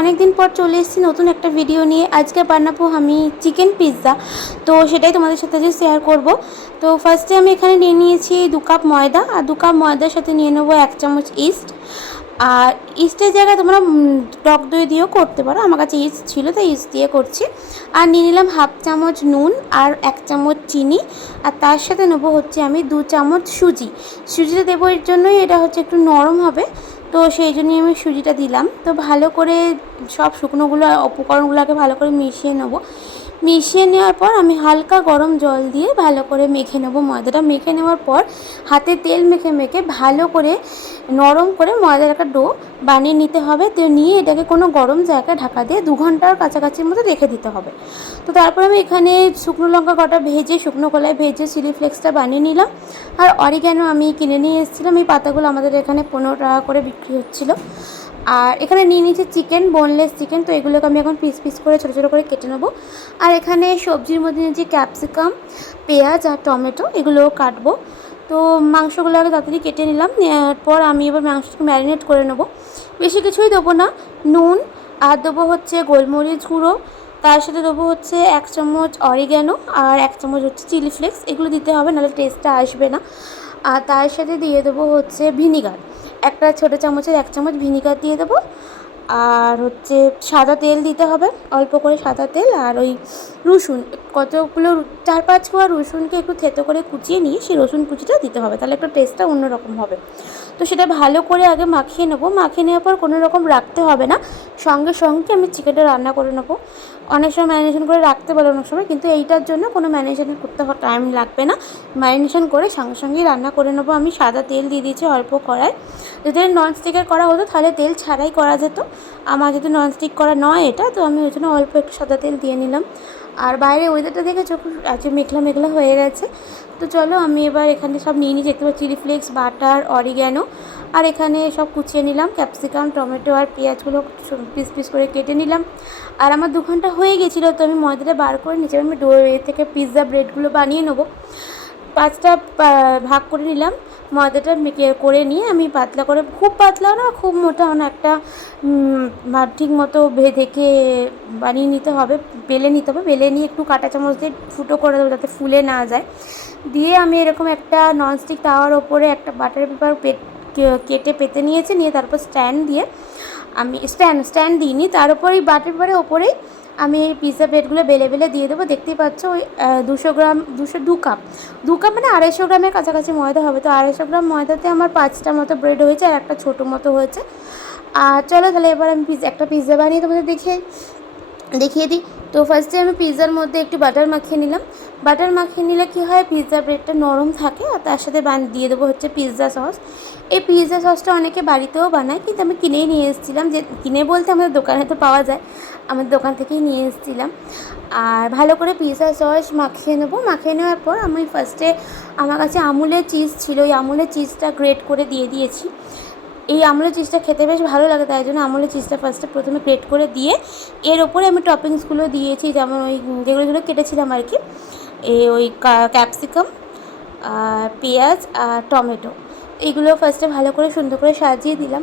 অনেক দিন পর চলে এসেছি নতুন একটা ভিডিও নিয়ে। আজকে বানাবো আমি চিকেন পিৎজা। তো সেটাই তোমাদের সাথে যে শেয়ার করব। তো ফার্স্টে আমি এখানে নিয়ে নিয়েছি 2 কাপ ময়দা, আর 2 কাপ ময়দার সাথে নিয়ে নেবো 1 চামচ ইস্ট। আর ইস্টের জায়গায় তোমরা টক দই দিয়েও করতে পারো, আমার কাছে ইস্ট ছিল তাই ইস্ট দিয়ে করছি। আর নিয়ে নিলাম 1/2 চামচ নুন আর 1 চামচ চিনি, আর তার সাথে নেবো হচ্ছে আমি 2 চামচ সুজি। সুজিটা দেবো এর জন্যই, এটা হচ্ছে একটু নরম হবে, তো সেই জন্যই আমি সুজিটা দিলাম। তো ভালো করে সব শুকনোগুলো উপকরণগুলোকে ভালো করে মিশিয়ে নেবো। মিশিয়ে নেওয়ার পর আমি হালকা গরম জল দিয়ে ভালো করে মেখে নেবো। ময়দাটা মেখে নেওয়ার পর হাতে তেল মেখে মেখে ভালো করে নরম করে ময়দার একটা ডো বানিয়ে নিতে হবে। তো নিয়ে এটাকে কোনো গরম জায়গায় ঢাকা দিয়ে 2 ঘন্টার কাছাকাছির মতো রেখে দিতে হবে। তো তারপর আমি এখানে শুকনো লঙ্কা কটা ভেজে শুকনো কলায় ভেজে চিলি ফ্লেক্সটা বানিয়ে নিলাম। আর অরিগ্যানো আমি কিনে নিয়ে এসেছিলাম, এই পাতাগুলো আমাদের এখানে 15 টাকা করে বিক্রি হচ্ছিলো। আর এখানে নিয়ে নিয়েছি চিকেন, বোনলেস চিকেন। তো এগুলোকে আমি এখন পিস পিস করে ছোটো ছোটো করে কেটে নেবো। আর এখানে সবজির মধ্যে নিয়েছি ক্যাপসিকাম, পেঁয়াজ আর টমেটো, এগুলোও কাটবো। তো মাংসগুলো আগে তাড়াতাড়ি কেটে নিলাম। নেওয়ার পর আমি এবার মাংসটাকে ম্যারিনেট করে নেবো। বেশি কিছুই দেবো না, নুন আর দেবো হচ্ছে গোলমরিচ গুঁড়ো, তার সাথে দেবো হচ্ছে 1 চামচ অরিগ্যানো আর 1 চামচ হচ্ছে চিলি ফ্লেক্স। এগুলো দিতে হবে, নাহলে টেস্টটা আসবে না। আর তার সাথে দিয়ে দেবো হচ্ছে ভিনিগার, একটা ছোটো চামচের 1 চামচ ভিনিগার দিয়ে দেবো। আর হচ্ছে সাদা তেল দিতে হবে, অল্প করে সাদা তেল। আর ওই রসুন কতগুলো 4-5 কোয়া রসুনকে একটু থেতো করে কুচিয়ে নিয়ে সেই রসুন কুচিটা দিতে হবে, তাহলে একটু টেস্টটা অন্যরকম হবে। তো সেটা ভালো করে আগে মাখিয়ে নেবো। মাখিয়ে নেওয়ার পর কোনো রকম রাখতে হবে না, সঙ্গে সঙ্গে আমি চিকেনটা রান্না করে নেবো। অনেক সময় ম্যারিনেশন করে রাখতে পারে অনেক সময়, কিন্তু এইটার জন্য কোনো ম্যারিনেশন করতে টাইম লাগবে না। ম্যারিনেশন করে সঙ্গে সঙ্গেই রান্না করে নেবো। আমি সাদা তেল দিয়ে দিয়েছি অল্প কড়ায়। যদি ননস্টিকের করা হতো তাহলে তেল ছাড়াই করা যেত, আমার যেহেতু ননস্টিক করা নয় এটা, তো আমি ওই জন্য অল্প একটু সাদা তেল দিয়ে নিলাম। আর বাইরে ওয়েদারটা দেখেছো, খুব আজকে মেঘলা মেঘলা হয়ে গেছে। তো চলো আমি এবার এখানে সব নিয়ে নিই, দেখতে পাচ্ছি চিলি ফ্লেক্স, বাটার, অরিগ্যানো। আর এখানে সব কুচিয়ে নিলাম ক্যাপসিকাম, টমেটো আর পেঁয়াজগুলো পিস পিস করে কেটে নিলাম। আর আমার 2 ঘন্টা হয়ে গেছিলো, তো আমি ময়দাটা বার করে নিচে আমি ডো থেকে পিৎজা ব্রেডগুলো বানিয়ে নেবো। 5টা ভাগ করে নিলাম। ময়দাটা করে নিয়ে আমি পাতলা করে, খুব পাতলাও না খুব মোটাও না, একটা ঠিক মতো দেখে বানিয়ে নিতে হবে, বেলে নিতে হবে। বেলে নিয়ে একটু কাঁটা চামচ দিয়ে ফুটো করে দেবো যাতে ফুলে না যায়। দিয়ে আমি এরকম একটা ননস্টিক তাওয়ার ওপরে একটা বাটার পেপার কেটে পেতে নিয়েছি, নিয়ে তারপর স্ট্যান্ড দিয়ে আমি স্ট্যান্ড দিইনি, তার উপরেই বাটার পেপারের ওপরেই আমি এই পিৎজা ব্রেডগুলো বেলে বেলে দিয়ে দেবো। দেখতেই পাচ্ছ ওই 2 কাপ মানে 250 গ্রামের কাছাকাছি ময়দা হবে। তো 250 গ্রাম ময়দাতে আমার 5টা মতো ব্রেড হয়েছে আর একটা ছোটো মতো হয়েছে। আর চলো তাহলে এবার আমি একটা পিৎজা বানিয়ে তোমাদের দেখিয়ে দিই। তো ফার্স্টে আমি পিৎজার মধ্যে একটু বাটার মাখিয়ে নিলাম। বাটার মাখিয়ে নিলে কী হয়, পিৎজা ব্রেডটা নরম থাকে। আর তার সাথে দিয়ে দেবো হচ্ছে পিৎজা সস। এই পিৎজা সসটা অনেকে বাড়িতেও বানায়, কিন্তু আমি কিনেই নিয়ে এসেছিলাম। যে কিনে বলতে আমাদের দোকানে তো পাওয়া যায়, আমাদের দোকান থেকেই নিয়ে এসেছিলাম। আর ভালো করে পিৎজা সস মাখিয়ে নেবো। মাখিয়ে নেওয়ার পর আমি ফার্স্টে, আমার কাছে আমুলের চিজ ছিল, ওই আমুলের চিজটা গ্রেট করে দিয়ে দিয়েছি। এই আমুলের চিজটা খেতে বেশ ভালো লাগে, তাই জন্য আমুলের চিজটা প্রথমে গ্রেট করে দিয়ে এর ওপরে আমি টপিংসগুলো দিয়েছি, যেমন ওই যেগুলো কেটেছিলাম আর কি, ওই ক্যাপসিকাম, পেঁয়াজ আর টমেটো, এইগুলো ফার্স্টে ভালো করে সুন্দর করে সাজিয়ে দিলাম।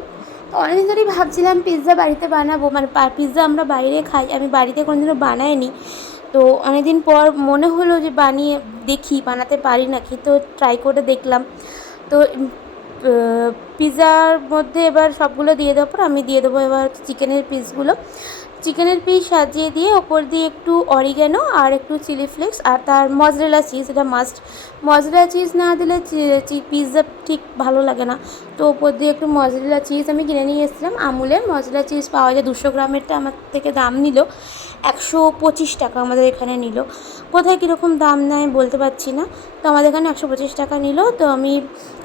তো অনেকদিন ধরেই ভাবছিলাম পিৎজা বাড়িতে বানাবো, মানে পিৎজা আমরা বাইরে খাই, আমি বাড়িতে কোনোদিনও বানাইনি। তো অনেকদিন পর মনে হলো যে বানিয়ে দেখি, বানাতে পারি নাকি, তো ট্রাই করে দেখলাম। তো পিৎজার মধ্যে এবার সবগুলো দিয়ে দেওয়ার পর আমি দিয়ে দেবো এবার চিকেনের পিসগুলো। চিকেনের পিস সাজিয়ে দিয়ে ওপর দিয়ে একটু অরিগ্যানো আর একটু চিলি ফ্লেক্স আর তার মজরেলা চিজ, এটা মাস্ট। মজরেলা চিজ না দিলে পিৎজা ঠিক ভালো লাগে না। তো ওপর দিয়ে একটু মজরেলা চিজ আমি কিনে নিয়ে এসেছিলাম, আমুলের মজরেলা চিজ পাওয়া যায় 200 গ্রামেরটা। আমার থেকে দাম নিল 125 টাকা, আমাদের এখানে নিল। কোথায় কীরকম দাম নেয় বলতে পারছি না, তো আমাদের এখানে 125 টাকা নিল। তো আমি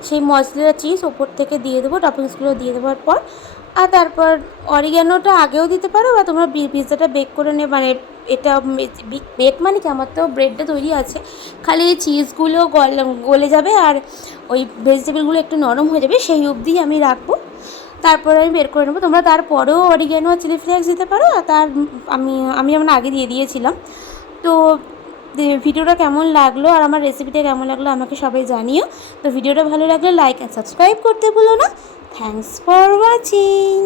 সেই মজরেলা চিজ ওপর থেকে দিয়ে দেবো, টপিংসগুলো দিয়ে দেওয়ার পর। আর তারপর অরিগ্যানোটা আগেও দিতে পারো, বা তোমরা পিৎজাটা বেক করে মানে এটা বেক মানে কি, আমার তো ব্রেডটা তৈরি আছে, খালি এই চিজগুলো গলে যাবে আর ওই ভেজিটেবলগুলো একটু নরম হয়ে যাবে, সেই অবধি আমি রাখবো। তারপরে আমি বের করে নেবো। তোমরা তারপরেও অরিগ্যানো আর চিলি ফ্লেক্স দিতে পারো, আর আমি যেমন আগে দিয়ে দিয়েছিলাম। তো ভিডিওটা কেমন লাগলো আর আমার রেসিপিটা কেমন লাগলো আমাকে সবাই জানিও। তো ভিডিওটা ভালো লাগলে লাইক অ্যান্ড সাবস্ক্রাইব করতে ভুলো না। Thanks for watching.